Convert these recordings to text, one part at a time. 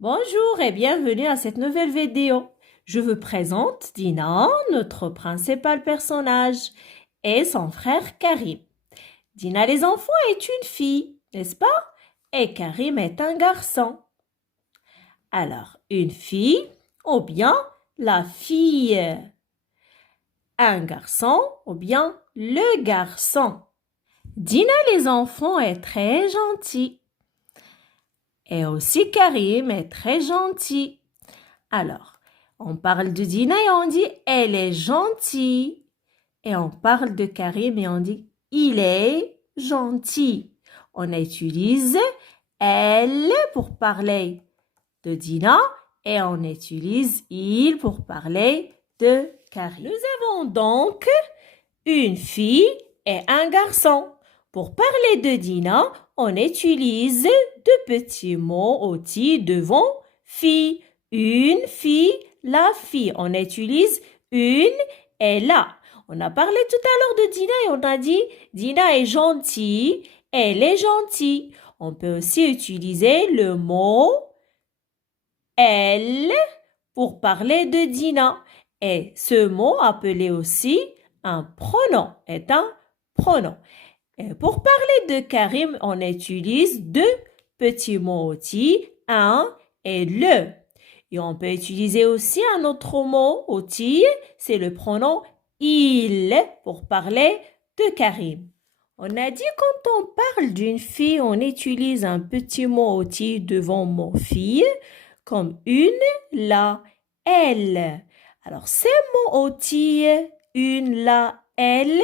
Bonjour et bienvenue à cette nouvelle vidéo. Je vous présente Dina, notre principal personnage, et son frère Karim. Dina les enfants est une fille, n'est-ce pas? Et Karim est un garçon. Alors, une fille ou bien la fille. Un garçon ou bien le garçon. Dina les enfants est très gentil. Et aussi Karim est très gentil. Alors, on parle de Dina et on dit elle est gentille. Et on parle de Karim et on dit il est gentil. On utilise elle pour parler de Dina et on utilise il pour parler de Karim. Nous avons donc une fille et un garçon. Pour parler de Dina, on utilise deux petits mots outils devant fille. Une fille, la fille. On utilise une et la. On a parlé tout à l'heure de Dina et on a dit Dina est gentille, elle est gentille. On peut aussi utiliser le mot elle pour parler de Dina. Et ce mot appelé aussi un pronom est un pronom. Et pour parler de Karim, on utilise deux petits mots outils, un et le. Et on peut utiliser aussi un autre mot outil, c'est le pronom il pour parler de Karim. On a dit quand on parle d'une fille, on utilise un petit mot outil devant mot fille, comme une, la, elle. Alors ces mots outils, une, la, elle,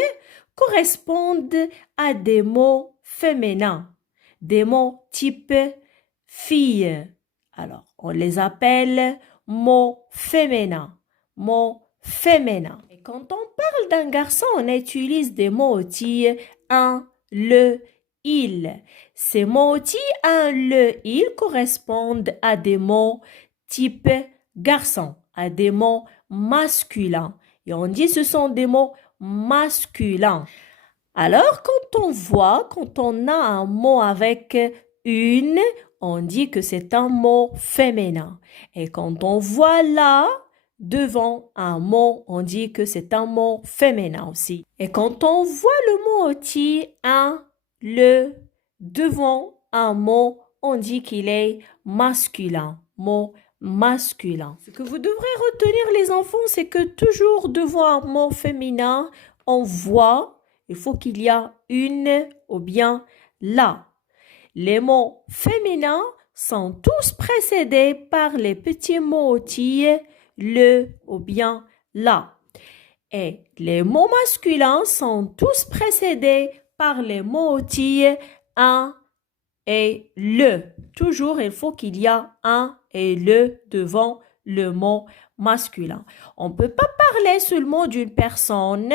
correspondent à des mots féminins, des mots type fille. Alors, on les appelle mots féminins, mots féminins. Et quand on parle d'un garçon, on utilise des mots outils un, le, il. Ces mots outils un, le, il correspondent à des mots type garçon, à des mots masculins. Et on dit ce sont des mots masculins. Alors, quand on a un mot avec une, on dit que c'est un mot féminin. Et quand on voit là, devant un mot, on dit que c'est un mot féminin aussi. Et quand on voit le mot aussi, un, le, devant un mot, on dit qu'il est masculin. Mot masculin. Ce que vous devrez retenir les enfants, c'est que toujours devant un mot féminin, on voit, il faut qu'il y a une ou bien la. Les mots féminins sont tous précédés par les petits mots outils le ou bien la. Et les mots masculins sont tous précédés par les mots outils un et le. Toujours, il faut qu'il y a un et le devant le mot masculin. On ne peut pas parler seulement d'une personne,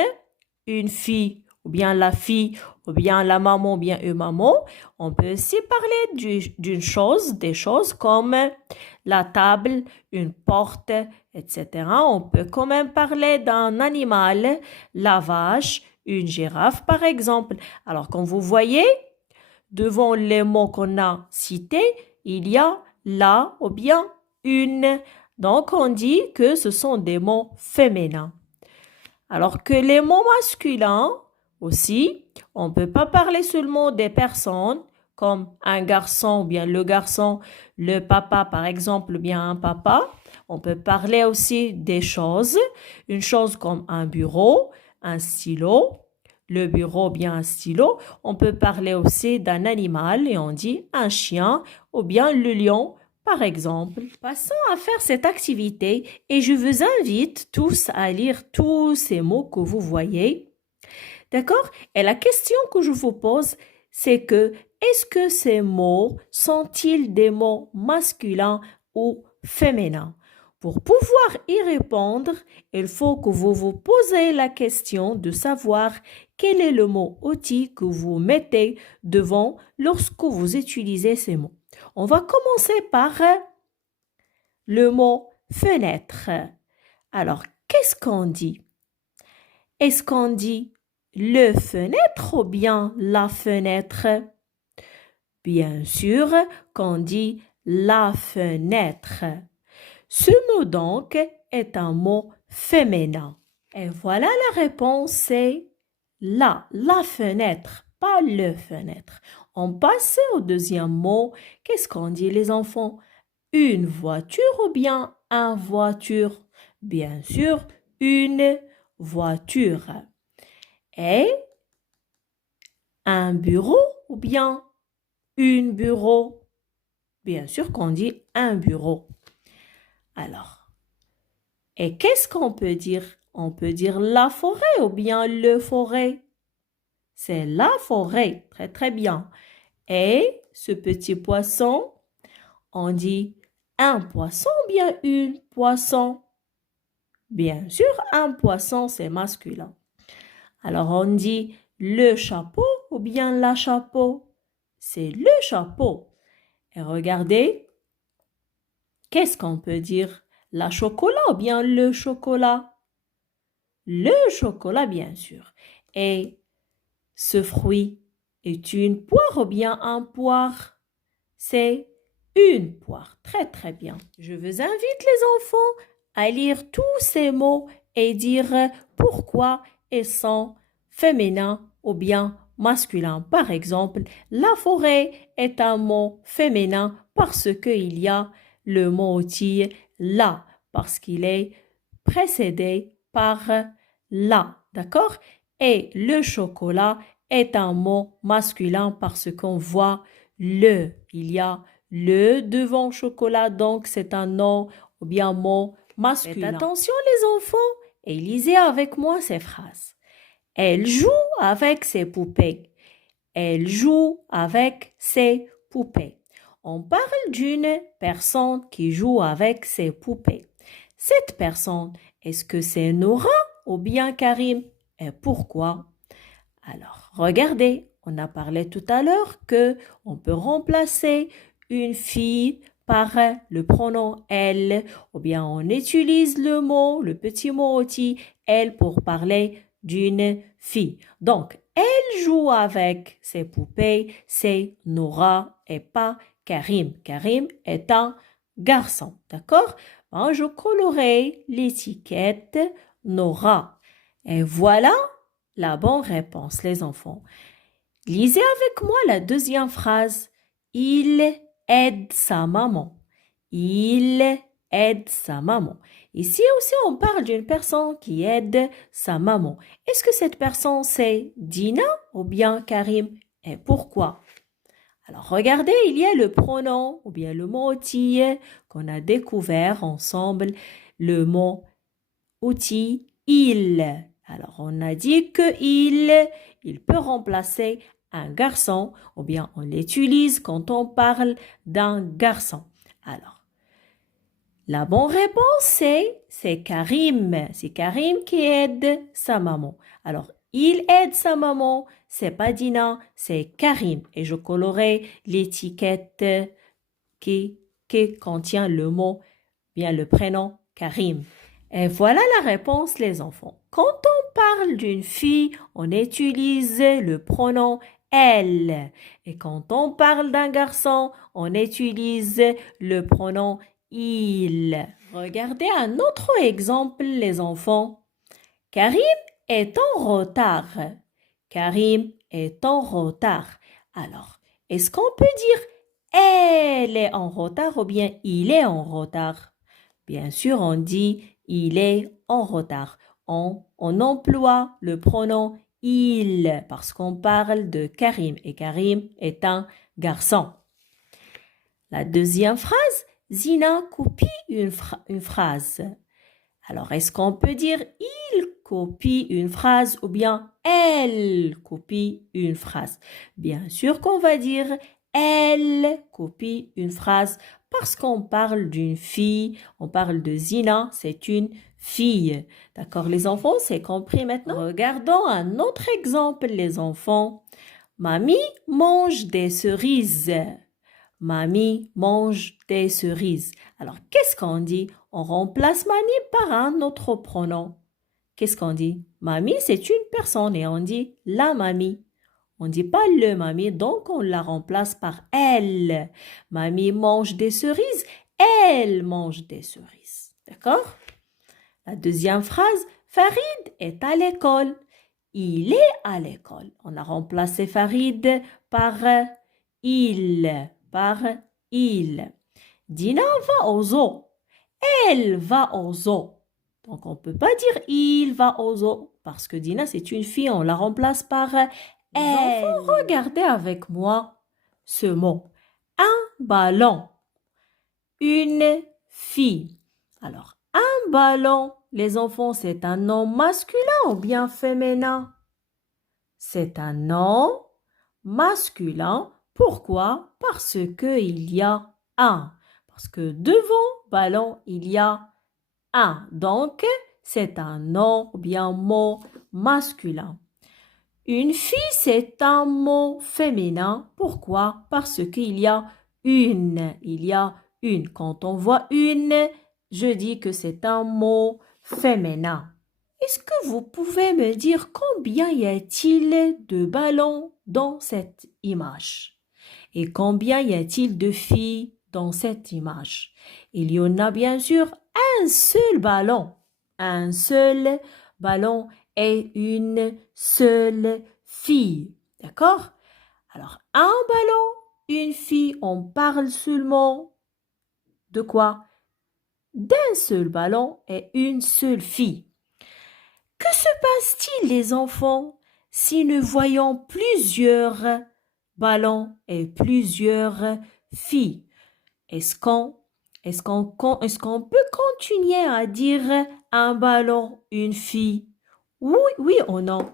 une fille, ou bien la fille, ou bien la maman, ou bien une maman. On peut aussi parler d'une chose, des choses comme la table, une porte, etc. On peut quand même parler d'un animal, la vache, une girafe par exemple. Alors, comme vous voyez, devant les mots qu'on a cités, il y a la ou bien une. Donc, on dit que ce sont des mots féminins. Alors que les mots masculins aussi, on ne peut pas parler seulement des personnes comme un garçon ou bien le papa par exemple ou bien un papa. On peut parler aussi des choses, une chose comme un bureau, un stylo, le bureau ou bien un stylo. On peut parler aussi d'un animal et on dit un chien ou bien le lion par exemple. Passons à faire cette activité et je vous invite tous à lire tous ces mots que vous voyez. D'accord? Et la question que je vous pose, c'est que est-ce que ces mots sont-ils des mots masculins ou féminins? Pour pouvoir y répondre, il faut que vous vous posez la question de savoir quel est le mot outil que vous mettez devant lorsque vous utilisez ces mots. On va commencer par le mot fenêtre. Alors, qu'est-ce qu'on dit? Est-ce qu'on dit le fenêtre ou bien la fenêtre? Bien sûr qu'on dit la fenêtre. Ce mot donc est un mot féminin. Et voilà la réponse, c'est la fenêtre, pas le fenêtre. On passe au deuxième mot. Qu'est-ce qu'on dit les enfants? Une voiture ou bien un voiture? Bien sûr, une voiture. Et un bureau ou bien une bureau? Bien sûr qu'on dit un bureau. Alors, et qu'est-ce qu'on peut dire? On peut dire la forêt ou bien le forêt. C'est la forêt, très très bien. Et ce petit poisson, on dit un poisson ou bien une poisson? Bien sûr, un poisson, c'est masculin. Alors, on dit le chapeau ou bien la chapeau? C'est le chapeau. Et regardez, qu'est-ce qu'on peut dire? La chocolat ou bien le chocolat? Le chocolat, bien sûr. Et ce fruit est une poire ou bien un poire? C'est une poire. Très, très bien. Je vous invite les enfants à lire tous ces mots et dire pourquoi ils sont féminins ou bien masculins. Par exemple, la forêt est un mot féminin parce qu'il y a le mot outil la, parce qu'il est précédé par la. D'accord? Et le chocolat est un mot masculin parce qu'on voit le. Il y a le devant chocolat, donc c'est un nom ou bien mot masculin. Faites attention les enfants et lisez avec moi ces phrases. Elle joue avec ses poupées. Elle joue avec ses poupées. On parle d'une personne qui joue avec ses poupées. Cette personne, est-ce que c'est Nora ou bien Karim? Et pourquoi? Alors, regardez, on a parlé tout à l'heure que on peut remplacer une fille par le pronom elle, ou bien on utilise le petit mot aussi elle pour parler d'une fille. Donc, elle joue avec ses poupées, c'est Nora et pas Karim. Karim est un garçon, d'accord? Je colorerai l'étiquette Nora. Et voilà la bonne réponse, les enfants. Lisez avec moi la deuxième phrase. Il aide sa maman. Il aide sa maman. Ici aussi, on parle d'une personne qui aide sa maman. Est-ce que cette personne, c'est Dina ou bien Karim? Et pourquoi? Alors, regardez, il y a le pronom ou bien le mot outil qu'on a découvert ensemble, le mot outil il. Alors, on a dit que il peut remplacer un garçon ou bien on l'utilise quand on parle d'un garçon. Alors, la bonne réponse, c'est Karim. C'est Karim qui aide sa maman. Alors, il aide sa maman, c'est pas Dina, c'est Karim. Et je colorerai l'étiquette qui contient le mot, bien le prénom Karim. Et voilà la réponse, les enfants. Quand on parle d'une fille, on utilise le pronom elle. Et quand on parle d'un garçon, on utilise le pronom il. Regardez un autre exemple, les enfants. Karim est en retard. Karim est en retard. Alors, est-ce qu'on peut dire elle est en retard ou bien il est en retard? Bien sûr, on dit il est en retard. On emploie le pronom il parce qu'on parle de Karim et Karim est un garçon. La deuxième phrase, Zina copie une phrase. Alors, est-ce qu'on peut dire il copie une phrase ou bien elle copie une phrase? Bien sûr qu'on va dire elle copie une phrase parce qu'on parle d'une fille, on parle de Zina, c'est une fille. D'accord, les enfants, c'est compris maintenant? Regardons un autre exemple, les enfants. Mamie mange des cerises. Mamie mange des cerises. Alors, qu'est-ce qu'on dit? On remplace mamie par un autre pronom. Qu'est-ce qu'on dit? Mamie, c'est une personne et on dit la mamie. On ne dit pas le mamie, donc on la remplace par elle. Mamie mange des cerises, elle mange des cerises. D'accord? La deuxième phrase, Farid est à l'école. Il est à l'école. On a remplacé Farid par il, par il. Dina va au zoo. Elle va au zoo. Donc, on ne peut pas dire il va au zoo parce que Dina, c'est une fille. On la remplace par elle. Enfants, regardez avec moi ce mot. Un ballon. Une fille. Alors, un ballon, les enfants, c'est un nom masculin ou bien féminin? C'est un nom masculin. Pourquoi? Parce qu'il y a un. Parce que devant ballon, il y a un. Donc, c'est un nom ou bien un mot masculin. Une fille, c'est un mot féminin. Pourquoi? Parce qu'il y a une. Il y a une. Quand on voit une, je dis que c'est un mot féminin. Est-ce que vous pouvez me dire combien y a-t-il de ballons dans cette image? Et combien y a-t-il de filles dans cette image? Il y en a bien sûr un seul ballon. Un seul ballon et une seule fille. D'accord? Alors, un ballon, une fille, on parle seulement de quoi? D'un seul ballon et une seule fille. Que se passe-t-il, les enfants, si nous voyons plusieurs ballons et plusieurs filles? Est-ce qu'on peut continuer à dire un ballon, une fille? Oui ou non?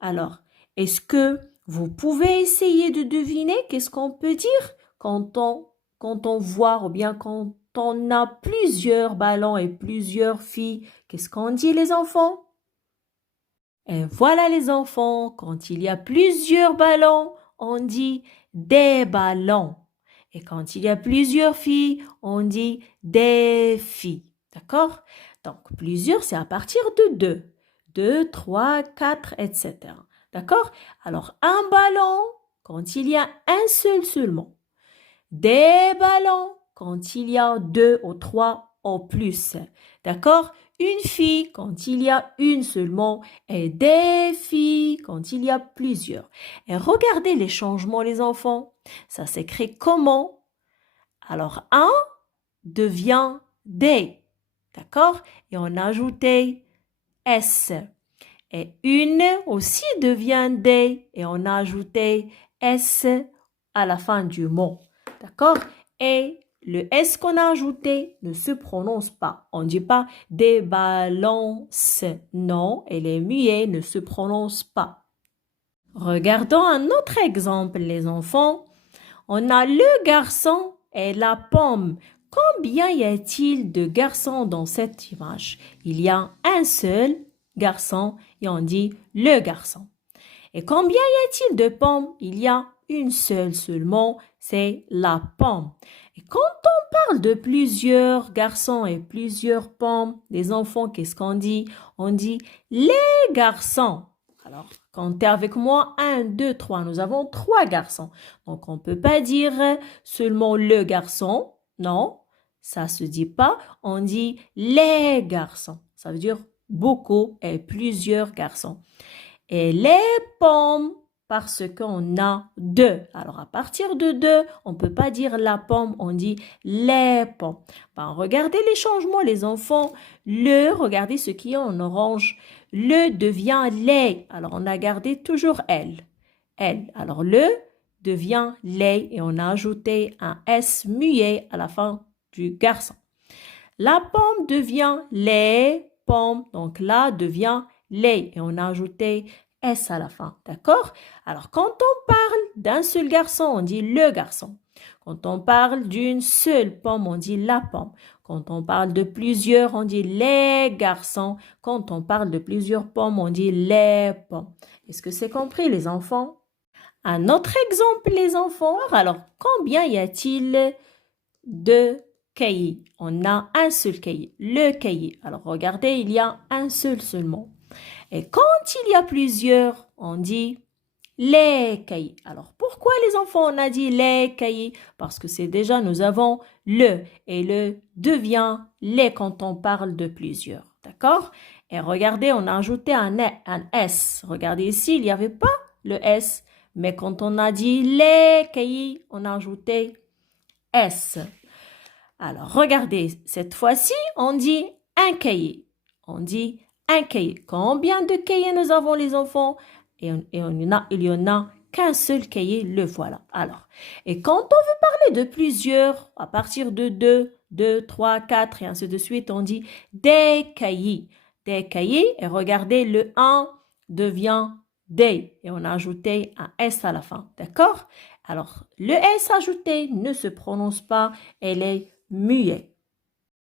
Alors, est-ce que vous pouvez essayer de deviner qu'est-ce qu'on peut dire quand on voit ou bien quand on a plusieurs ballons et plusieurs filles? Qu'est-ce qu'on dit, les enfants? Et voilà les enfants, quand il y a plusieurs ballons, on dit des ballons. Et quand il y a plusieurs filles, on dit des filles. D'accord? Donc, plusieurs, c'est à partir de 2. 2, 3, 4, etc. D'accord? Alors, un ballon, quand il y a un seul seulement. Des ballons, quand il y a 2 ou 3 ou plus. D'accord? Une fille quand il y a une seulement et des filles quand il y a plusieurs. Et regardez les changements, les enfants. Ça s'écrit comment? Alors, un devient des. D'accord? Et on a ajouté S. Et une aussi devient des. Et on a ajouté S à la fin du mot. D'accord? Et le S qu'on a ajouté ne se prononce pas. On ne dit pas des balances. Non, et les muets ne se prononcent pas. Regardons un autre exemple, les enfants. On a le garçon et la pomme. Combien y a-t-il de garçons dans cette image? Il y a un seul garçon et on dit le garçon. Et combien y a-t-il de pommes? Il y a une seule seulement, c'est la pomme. Et quand on parle de plusieurs garçons et plusieurs pommes, les enfants, qu'est-ce qu'on dit? On dit les garçons. Alors, comptez avec moi, 1, 2, 3. Nous avons 3 garçons. Donc, on ne peut pas dire seulement le garçon. Non, ça ne se dit pas. On dit les garçons. Ça veut dire beaucoup et plusieurs garçons. Et les pommes, parce qu'on a 2. Alors, à partir de 2, on ne peut pas dire la pomme, on dit les pommes. Ben, regardez les changements, les enfants. Regardez ce qui est en orange. Le devient les. Alors, on a gardé toujours elle. Elle. Alors, le devient les et on a ajouté un S muet à la fin du garçon. La pomme devient les pommes. Donc, là devient les et on a ajouté S à la fin, d'accord? Alors, quand on parle d'un seul garçon, on dit le garçon. Quand on parle d'une seule pomme, on dit la pomme. Quand on parle de plusieurs, on dit les garçons. Quand on parle de plusieurs pommes, on dit les pommes. Est-ce que c'est compris, les enfants? Un autre exemple, les enfants. Alors, combien y a-t-il de cahiers? On a un seul cahier, le cahier. Alors, regardez, il y a un seul seulement. Et quand il y a plusieurs, on dit les cahiers. Alors, pourquoi les enfants, on a dit les cahiers? Parce que c'est déjà, nous avons le, et le devient les quand on parle de plusieurs. D'accord? Et regardez, on a ajouté un S. Regardez ici, il n'y avait pas le S. Mais quand on a dit les cahiers, on a ajouté S. Alors, regardez, cette fois-ci, on dit un cahier. On dit un cahier. Combien de cahiers nous avons, les enfants? Il y en a qu'un seul cahier, le voilà. Alors, et quand on veut parler de plusieurs, à partir de 2, 3, 4 et ainsi de suite, on dit des cahiers. Des cahiers, et regardez, le 1 devient des, et on a ajouté un S à la fin, d'accord? Alors, le S ajouté ne se prononce pas, elle est muet.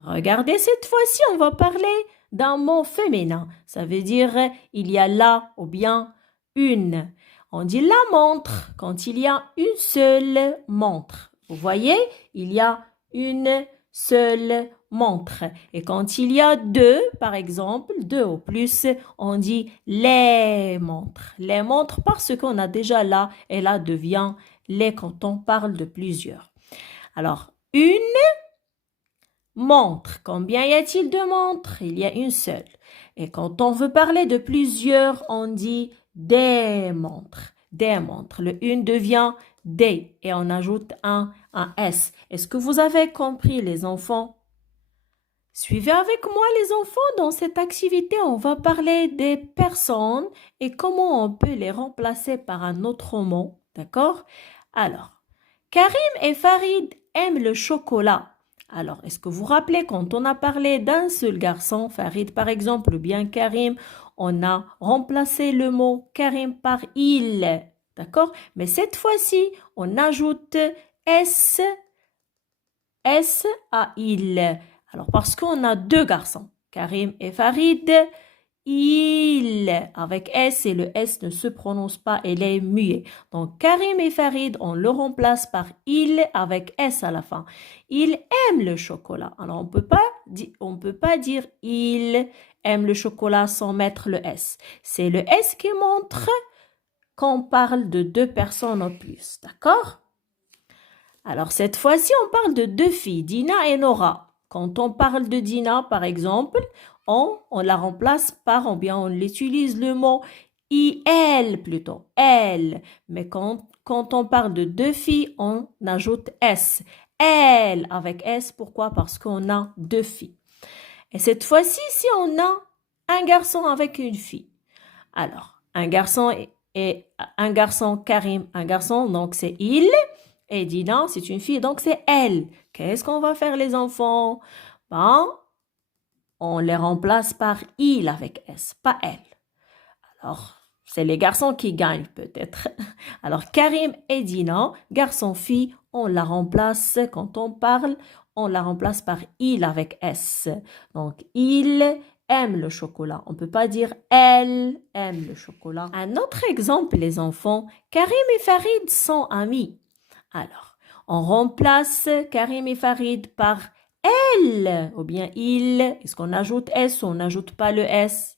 Regardez, cette fois-ci, on va parler d'un mot féminin. Ça veut dire il y a la ou bien une. On dit la montre quand il y a une seule montre. Vous voyez, il y a une seule montre. Et quand il y a deux, par exemple, deux ou plus, on dit les montres. Les montres parce qu'on a déjà là et là devient les quand on parle de plusieurs. Alors, une montre. Combien y a-t-il de montres? Il y a une seule. Et quand on veut parler de plusieurs, on dit des montres. Des montres. Le une devient des et on ajoute un S. Est-ce que vous avez compris, les enfants? Suivez avec moi, les enfants. Dans cette activité, on va parler des personnes et comment on peut les remplacer par un autre mot. D'accord? Alors, Karim et Farid aiment le chocolat. Alors, est-ce que vous vous rappelez quand on a parlé d'un seul garçon, Farid par exemple, ou bien Karim, on a remplacé le mot Karim par il. D'accord? Mais cette fois-ci, on ajoute S à il. Alors, parce qu'on a deux garçons, Karim et Farid, il, avec S et le S ne se prononce pas, elle est muet. Donc, Karim et Farid, on le remplace par il avec S à la fin. Il aime le chocolat. Alors, on peut pas dire il aime le chocolat sans mettre le S. C'est le S qui montre qu'on parle de deux personnes en plus. D'accord? Alors, cette fois-ci, on parle de deux filles, Dina et Nora. Quand on parle de Dina, par exemple, on la remplace par, ou bien on l'utilise le mot elle plutôt, elle. Mais quand on parle de deux filles, on ajoute S. Elle avec S, pourquoi? Parce qu'on a deux filles. Et cette fois-ci, si on a un garçon avec une fille, alors, un garçon et un garçon, Karim, un garçon, donc c'est il. Et Dina, c'est une fille, donc c'est elle. Qu'est-ce qu'on va faire, les enfants? Ben, on les remplace par il avec S, pas elle. Alors, c'est les garçons qui gagnent peut-être. Alors, Karim et Dina, garçon-fille, on la remplace quand on parle, on la remplace par il avec S. Donc, il aime le chocolat. On ne peut pas dire elle aime le chocolat. Un autre exemple, les enfants, Karim et Farid sont amis. Alors, on remplace Karim et Farid par elle ou bien il. Est-ce qu'on ajoute S ou on n'ajoute pas le S?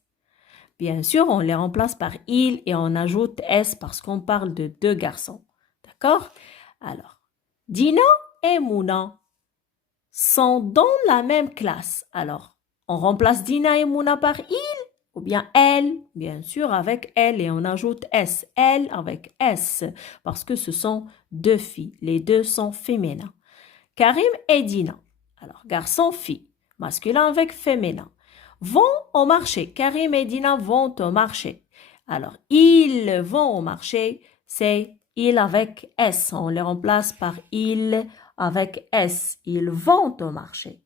Bien sûr, on les remplace par il et on ajoute S parce qu'on parle de deux garçons. D'accord? Alors, Dina et Mouna sont dans la même classe. Alors, on remplace Dina et Mouna par il ou bien elle, bien sûr, avec elle et on ajoute S. Elle avec S parce que ce sont deux filles. Les deux sont féminins. Karim et Dina. Alors, garçon-fille, masculin avec féminin. Vont au marché. Karim et Dina vont au marché. Alors, ils vont au marché, c'est il avec S. On les remplace par il avec S. Ils vont au marché.